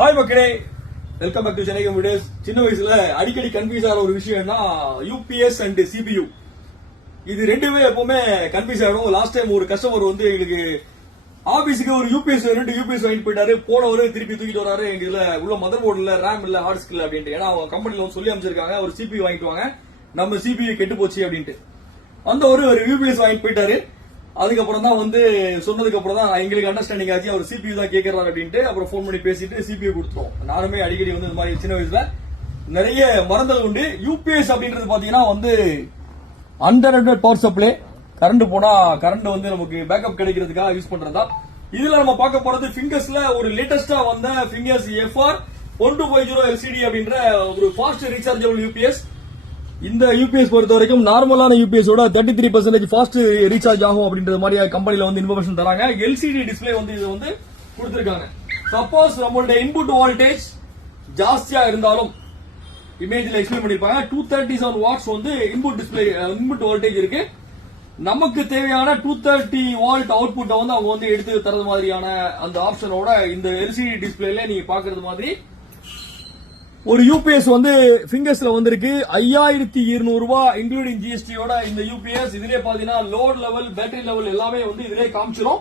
Hi மக்களே, welcome back to Chennai computers. சின்ன வயசுல அடிக்கடி கன்ஃபியூஸ் ஆகிற ஒரு விஷயம்னா யூபிஎஸ் அண்ட் சிபியூ. இது ரெண்டுமே எப்பவுமே கன்ஃபியூஸ் ஆகும். லாஸ்ட் டைம் ஒரு கஸ்டமர் வந்து எங்களுக்கு ஆபீஸுக்கு ஒரு யூபிஎஸ் யூபிஎஸ் வாங்கிட்டு போயிட்டாரு. போனவரு திருப்பி தூக்கிட்டு வராரு. எங்க இதுல உள்ள மதர் போர்டு இல்ல, ரேம் இல்ல, ஹார்ட் டிஸ்க் இல்ல அப்படின்ட்டு. ஏன்னா அவங்க கம்பெனில வந்து சொல்லி அமைச்சிருக்காங்க ஒரு சிபியூ வாங்கிட்டு வாங்க, நம்ம சிபியூ கெட்டு போச்சு அப்படின்ட்டு. அந்த ஒரு யூபிஎஸ் வாங்கிட்டு போயிட்டாரு. அதுக்கப்புறம் தான் வந்து சொன்னதுக்கு அப்புறம் தான் எங்களுக்கு அண்டர்ஸ்டாண்டிங் ஆச்சு அவர் சிபியூ தான் கேட்கறாரு அப்படின்ட்டு. அப்புறம் போன் பண்ணி பேசிட்டு சிபியூ கொடுத்துருவோம். நானுமே அடிக்கடி வந்து இந்த மாதிரி சின்ன வயசுல நிறைய மறந்தது உண்டு. யூபிஎஸ் அப்படின்றது பாத்தீங்கன்னா வந்து அன்டைரக்டட் பவர் சப்ளை. கரண்ட் போனா கரண்ட் வந்து நமக்கு பேக்கப் கிடைக்கிறதுக்காக யூஸ் பண்றதா. இதுல நம்ம பார்க்க போறது ஃபிங்கர்ஸ்ல ஒரு லேட்டஸ்டா வந்த ஃபிங்கர்ஸ் FR 1250 LCD அப்படின்ற ஒரு ஃபாஸ்ட் ரீசார்ஜபிள் யூபிஎஸ். இந்த யூபிஎஸ் பொறுத்த வரைக்கும் நார்மலான யூபிஎஸ் ஓட 33% ஃபாஸ்ட் ரீசார்ஜ் ஆகும் அப்படின்றது மாதிரி கம்பெனில வந்து இன்ஃபர்மேஷன் தராங்க. எல்சிடி டிஸ்பிளே வந்து இது வந்து கொடுத்திருக்காங்க. சப்போஸ் நம்மளுடைய இன்புட் வோல்டேஜ் ஜாஸ்தியா இருந்தாலும் இமேஜ்ல எக்ஸ்பிளைன் பண்ணிருப்பாங்க. 237 வாட்ஸ் வந்து இன்புட் டிஸ்பிளே இன்புட் வோல்டேஜ் இருக்கு. நமக்கு தேவையான 230 வால்ட் அவுட்புட்டை வந்து அவங்க வந்து எடுத்து தரது மாதிரியான அந்த ஆப்ஷனோட இந்த எல்சிடி டிஸ்பிளேல நீங்க பாக்குறது மாதிரி ஒரு யூபிஎஸ் வந்து ஃபிங்கர்ஸ்ல வந்திருக்கு. 5200 ரூபாய் இன்க்ளூடிங் ஜிஎஸ்டியோட இந்த யூபிஎஸ். இதுலயே பாத்தீங்கன்னா லோட் லெவல், பேட்டரி லெவல் எல்லாமே வந்து இதுலயே காமிச்சிடும்.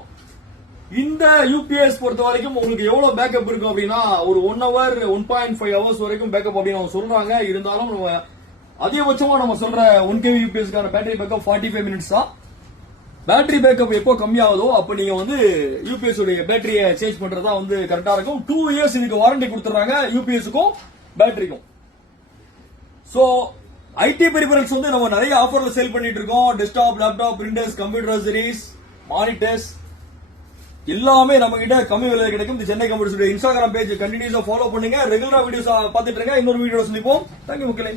இந்த யூபிஎஸ் பொறுத்த வரைக்கும் உங்களுக்கு எவ்வளவு பேக்கப் இருக்கும் அப்படின்னா ஒரு 1 hour 1.5 hours வரைக்கும் பேக்கப் அப்படின்னு அவங்க சொல்றாங்க. இருந்தாலும் நம்ம அதிகபட்சமா நம்ம சொல்ற 1 kV யூபிஎஸ்க்கான பேட்டரி பேக்கப் 45 minutes தான். பேட்டரி பேக்கப் எப்போ கம்மியாகுதோ அப்ப நீங்க வந்து யூபிஎஸ் உடைய பேட்டரியை சேஞ்ச் பண்றதா வந்து கரெக்டா இருக்கும். 2 years இதுக்கு வாரண்டி கொடுத்துறாங்க யூபிஎஸ்க்கும் பேட்டரிக்கும். சோ ஐடி பெரிபரல்ஸ் வந்து நம்ம நிறைய ஆஃபர்ல சேல் பண்ணிட்டு இருக்கோம். Desktop, laptop, printers, computer accessories, monitors எல்லாமே நம்ம கிட்ட கம்மி விலையில கிடைக்கும். இந்த சென்னை கம்ப்யூட்டர்ஸ் இன்ஸ்டாகிராம் பேஜ் கண்டினியூஸா ஃபாலோ பண்ணுங்க. ரெகுலரா வீடியோஸ் பார்த்துட்டு இருங்க. இன்னொரு வீடியோ சந்திப்போம். தேங்க்யூ மக்களே.